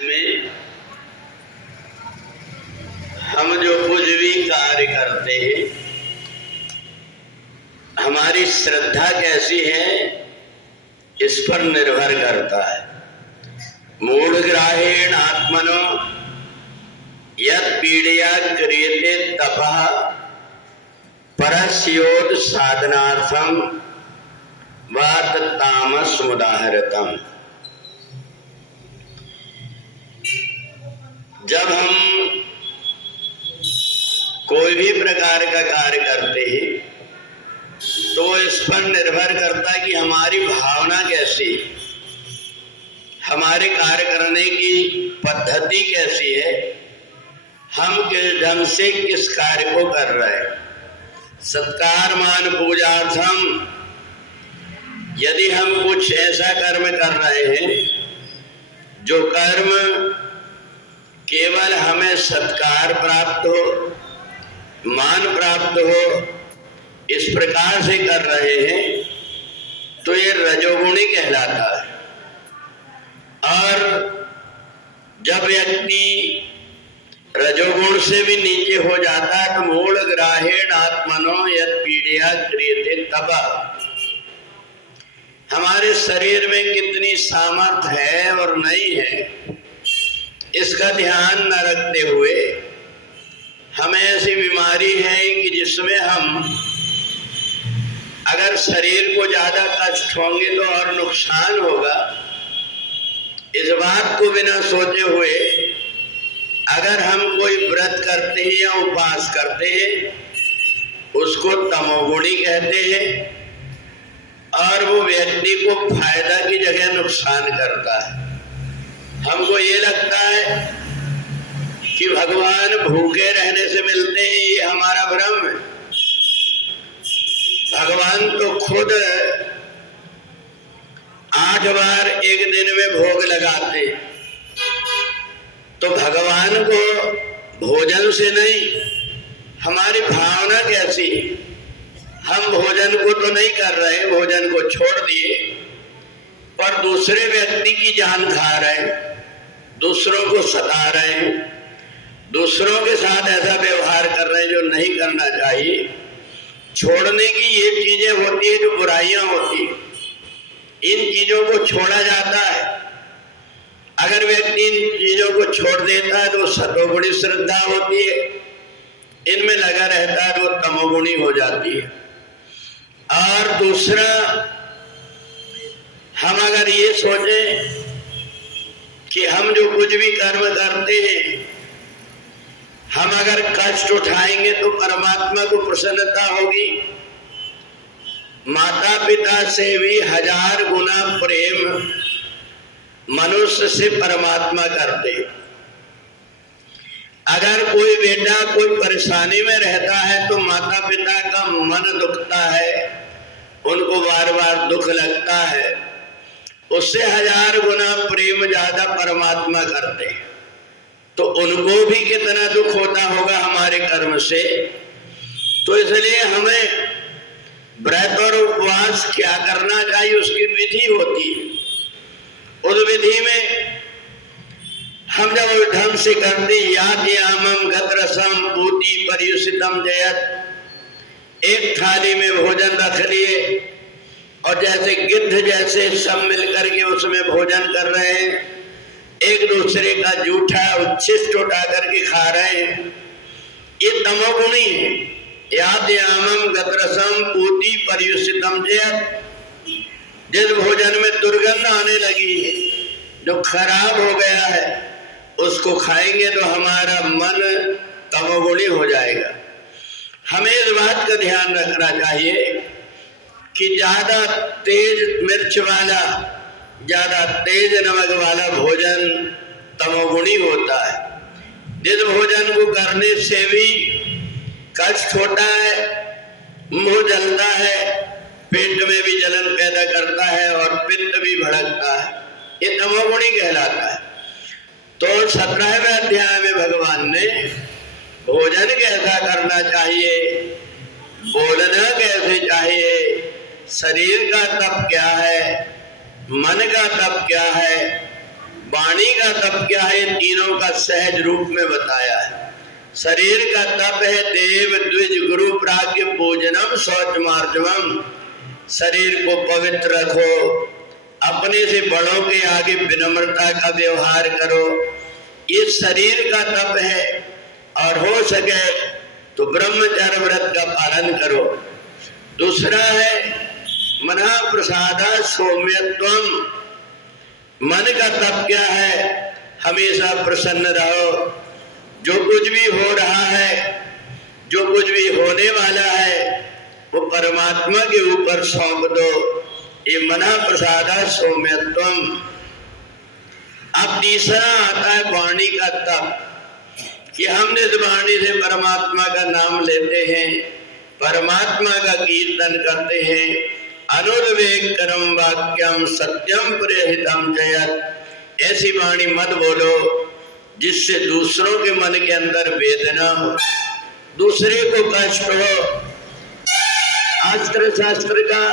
में हम जो कुछ भी कार्य करते हैं, हमारी श्रद्धा कैसी है इस पर निर्भर करता है। मूढ़ग्राहेण आत्मनो यत् पीड़या क्रियते तपः परस्योद साधनार्थम वात तामस मुदाहरतम। जब हम कोई भी प्रकार का कार्य करते हैं तो इस पर निर्भर करता है कि हमारी भावना कैसी है, हमारे कार्य करने की पद्धति कैसी है, हम किस ढंग से किस कार्य को कर रहे हैं। सत्कार मान पूजार्थम, यदि हम कुछ ऐसा कर्म कर रहे हैं जो कर्म केवल हमें सत्कार प्राप्त हो, मान प्राप्त हो, इस प्रकार से कर रहे हैं तो ये रजोगुणी कहलाता है। और जब व्यक्ति रजोगुण से भी नीचे हो जाता है तो मूढ़ग्राहेण आत्मनो यत् पीड़या क्रियते तपः, हमारे शरीर में कितनी सामर्थ्य है और नहीं है इसका ध्यान न रखते हुए हमें ऐसी बीमारी है कि जिसमें हम अगर शरीर को ज्यादा कष्ट होंगे तो और नुकसान होगा, इस बात को बिना सोचे हुए अगर हम कोई व्रत करते हैं या उपवास करते हैं उसको तमोगुणी कहते हैं और वो व्यक्ति को फायदा की जगह नुकसान करता है। हमको ये लगता है कि भगवान भूखे रहने से मिलते हैं, ये हमारा भ्रम है। भगवान तो खुद 8 बार एक दिन में भोग लगाते, तो भगवान को भोजन से नहीं, हमारी भावना कैसी, हम भोजन को तो नहीं कर रहे, भोजन को छोड़ दिए पर दूसरे व्यक्ति की जान खा रहे हैं, दूसरों को सता रहे हैं, दूसरों के साथ ऐसा व्यवहार कर रहे हैं जो नहीं करना चाहिए। छोड़ने की ये चीजें होती है जो बुराइयां होती है, इन चीजों को छोड़ा जाता है। अगर व्यक्ति इन चीजों को छोड़ देता है तो सतोगुणी श्रद्धा होती है, इनमें लगा रहता है तो वो तमोगुणी हो जाती है। और दूसरा, हम अगर ये सोचें कि हम जो कुछ भी कर्म करते हैं हम अगर कष्ट उठाएंगे तो परमात्मा को प्रसन्नता होगी। माता पिता से भी 1000 गुना प्रेम मनुष्य से परमात्मा करते। अगर कोई बेटा कोई परेशानी में रहता है तो माता पिता का मन दुखता है, उनको बार बार दुख लगता है, उससे 1000 गुना प्रेम ज्यादा परमात्मा करते हैं। तो उनको भी कितना दुख होता होगा हमारे कर्म से। तो इसलिए हमें व्रत और उपवास क्या करना चाहिए उसकी विधि होती है। उस विधि में हम जब उस ढंग से करते, याद यामम गतरसम पूति पर्युषितम जयत, एक थाली में भोजन रख लिए और जैसे गिद्ध जैसे सब मिलकर के उसमें भोजन कर रहे हैं, एक दूसरे का जूठा उच्छिष्ट उठा करके खा रहे हैं, ये तमोगुणी है। याद यामम गतरसम पूति पर्युषितम जयत, जिस भोजन में दुर्गंध आने लगी है, जो खराब हो गया है, उसको खाएंगे तो हमारा मन तमोगुणी हो जाएगा। हमें इस बात का ध्यान रखना चाहिए कि ज्यादा तेज मिर्च वाला, ज्यादा तेज नमक वाला भोजन तमोगुणी होता है। जिस भोजन को करने से भी कष्ट होता है, मुंह जलता है, पेट में भी जलन पैदा करता है और पित्त भी भड़कता है, ये तमोगुणी कहलाता है। तो 17वें अध्याय में भगवान ने भोजन कैसा करना चाहिए, बोलना कैसे चाहिए, शरीर का तप क्या है, मन का तप क्या है, वाणी का तप क्या है, तीनों का सहज रूप में बताया है। शरीर का तप है देव द्विज गुरु प्राज्ञ पूजनम शौच मार्जवम, शरीर को पवित्र रखो, अपने से बड़ों के आगे विनम्रता का व्यवहार करो, ये शरीर का तप है। और हो सके तो ब्रह्मचर्य व्रत का पालन करो। दूसरा है मना प्रसादा सौम्यत्वम, मन का तप क्या है, हमेशा प्रसन्न रहो, जो कुछ भी हो रहा है, जो कुछ भी होने वाला है, वो परमात्मा के ऊपर सौंप दो, ये मना प्रसादा सौम्यत्वम। अब तीसरा आता है वाणी का तप, कि हमने इस वाणी से परमात्मा का नाम लेते हैं, परमात्मा का कीर्तन करते हैं। अनुर्वेग करम वाक्यम सत्यम प्रेहितम जयत, ऐसी वाणी मत बोलो जिससे दूसरों के मन के अंदर वेदना हो, दूसरे को कष्ट हो। अस्त्र शस्त्र का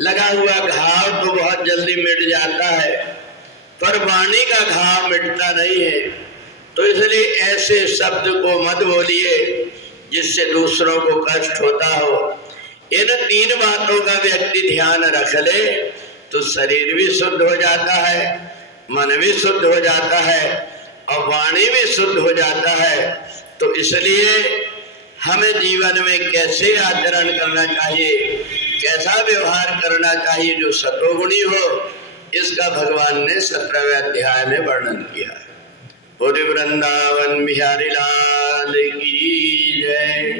लगा हुआ घाव तो बहुत जल्दी मिट जाता है, पर वाणी का घाव मिटता नहीं है। तो इसलिए ऐसे शब्द को मत बोलिए जिससे दूसरों को कष्ट होता हो। इन तीन बातों का व्यक्ति ध्यान रख ले तो शरीर भी शुद्ध हो जाता है, मन भी शुद्ध हो जाता है और वाणी भी शुद्ध हो जाता है। तो इसलिए हमें जीवन में कैसे आचरण करना चाहिए, कैसा व्यवहार करना चाहिए जो सतोगुणी हो, इसका भगवान ने 17वें अध्याय में वर्णन किया है। बोले वृंदावन बिहारी लाल की जय।